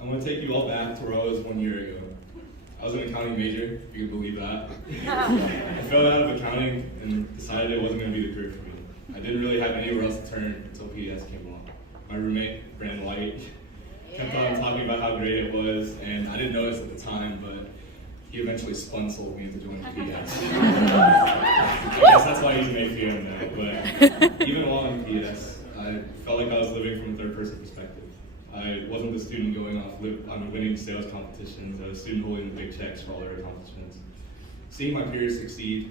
I'm going to take you all back to where I was 1 year ago. I was an accounting major, if you can believe that. I failed out of accounting and decided it wasn't going to be the career for me. I didn't really have anywhere else to turn until PDS came along. My roommate, Brandon White, kept on talking about how great it was, and I didn't notice at the time, but he eventually sold me into joining PDS. I guess that's why he's an APM now, but even while in PDS, I felt like I was living from a third-person perspective. I wasn't the student going off on winning sales competitions. I was a student holding the big checks for all their accomplishments. Seeing my peers succeed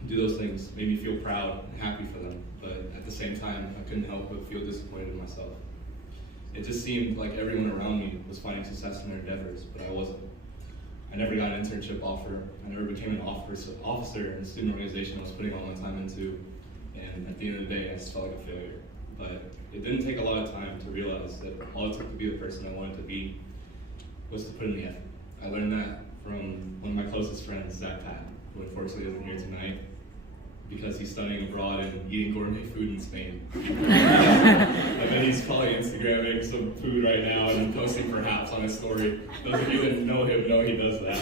and do those things made me feel proud and happy for them, but at the same time, I couldn't help but feel disappointed in myself. It just seemed like everyone around me was finding success in their endeavors, but I wasn't. I never got an internship offer. I never became an officer in the student organization I was putting all my time into, and at the end of the day, I just felt like a failure. But it didn't take a lot of time to realize that all it took to be the person I wanted to be was to put in the effort. I learned that from one of my closest friends, Zack Patton, who unfortunately isn't here tonight because he's studying abroad and eating gourmet food in Spain. I bet he's probably Instagramming some food right now and posting perhaps on his story. Those of you that know him know he does that.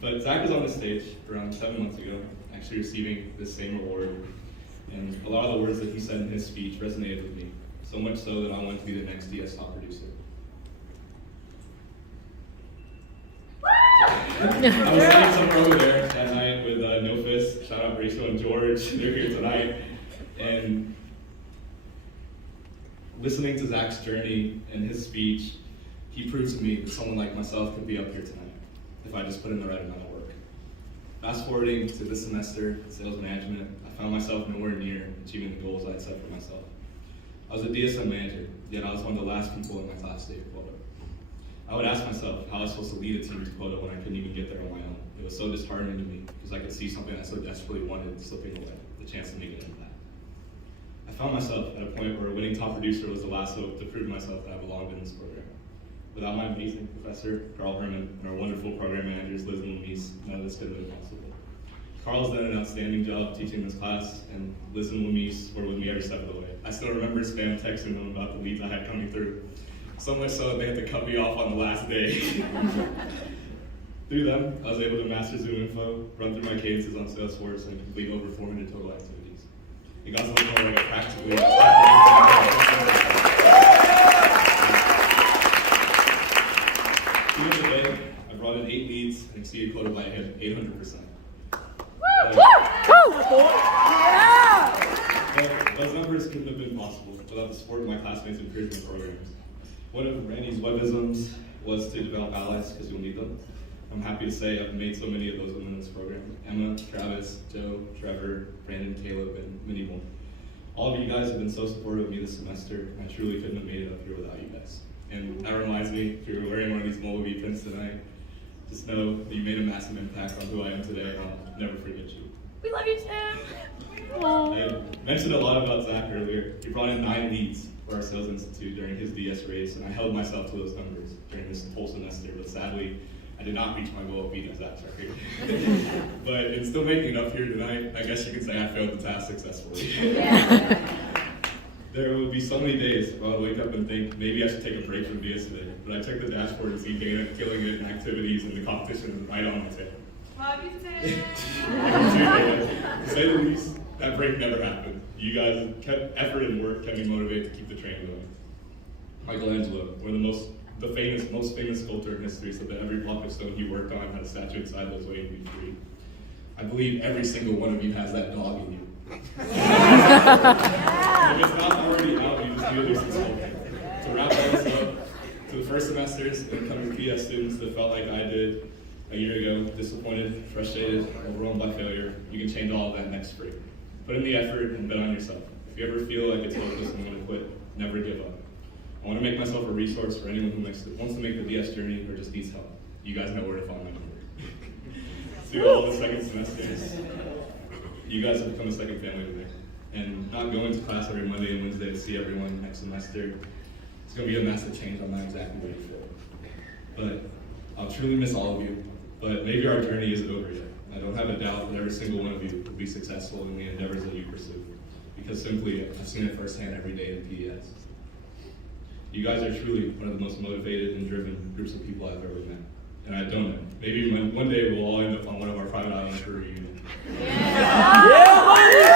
But Zack was on the stage around 7 months ago, actually receiving this same award. And a lot of the words that he said in his speech resonated with me, so much so that I wanted to be the next DS top producer. I was sitting somewhere over there that night with No Fist, shout out Rachel and George, they're here tonight, and listening to Zack's journey and his speech, he proved to me that someone like myself could be up here tonight if I just put in the right amount of work. Fast forwarding to this semester, sales management, I found myself nowhere near achieving the goals I'd set for myself. I was a DSM manager, yet I was one of the last people in my class to hit quota. I would ask myself how I was supposed to lead a team to quota when I couldn't even get there on my own. It was so disheartening to me because I could see something I so desperately wanted slipping away, the chance to make an impact. I found myself at a point where winning top producer was the last hope to prove to myself that I belonged in this program. Without my amazing professor, Carl Herman, and our wonderful program managers, Liz and Louise, none of this could have been possible. Carl's done an outstanding job teaching this class, and Liz and Louise were with me every step of the way. I still remember spam texting them about the leads I had coming through. So much so that they had to cut me off on the last day. Through them, I was able to master Zoom info, run through my cadences on Salesforce, and complete over 400 total activities. It got to the point where I practically Through the day, I brought in 8 leads and exceeded quota by 800%. Those numbers couldn't have been possible without the support of my classmates and peers in the programs. One of Randy's webisms was to develop allies because you'll need them. I'm happy to say I've made so many of those women in this program. Emma, Travis, Joe, Trevor, Brandon, Caleb, and many more. All of you guys have been so supportive of me this semester. I truly couldn't have made it up here without you guys. And that reminds me, if you're wearing one of these Molly pins tonight, just know that you made a massive impact on who I am today, and I'll never forget you. We love you, Tim. I mentioned a lot about Zack earlier. He brought in 9 leads for our Sales Institute during his DS race, and I held myself to those numbers during this whole semester, but sadly, I did not reach my goal of beating Zack's record. But in still making it up here tonight, I guess you could say I failed the task successfully. There would be so many days where I would wake up and think, maybe I should take a break from DS today, but I check the dashboard and see Dana killing it in activities and the competition right on my tail. Love you, Tim. To say the least, that break never happened. You guys kept effort and work kept me motivated to keep the train going. Michelangelo, one of the most famous sculptor in history, said that every block of stone he worked on had a statue inside that was waiting to be free. I believe every single one of you has that dog in you. If it's not already out, you just feel there's some sculpting. To wrap all this up, to the first semesters and incoming PS students that felt like I did a year ago, disappointed, frustrated, overwhelmed by failure, you can change all of that next spring. Put in the effort and bet on yourself. If you ever feel like it's hopeless and want to quit, never give up. I want to make myself a resource for anyone who wants to make the DS journey or just needs help. You guys know where to find my number. To all the second semesters, you guys have become a second family to me. And not going to class every Monday and Wednesday to see everyone next semester, it's going to be a massive change. I'm not exactly ready for it. But I'll truly miss all of you. But maybe our journey isn't over yet. I don't have a doubt that every single one of you will be successful in the endeavors that you pursue, because simply I've seen it firsthand every day in PES. You guys are truly one of the most motivated and driven groups of people I've ever met. And I don't know, maybe one day we'll all end up on one of our private islands for a reunion. Yeah.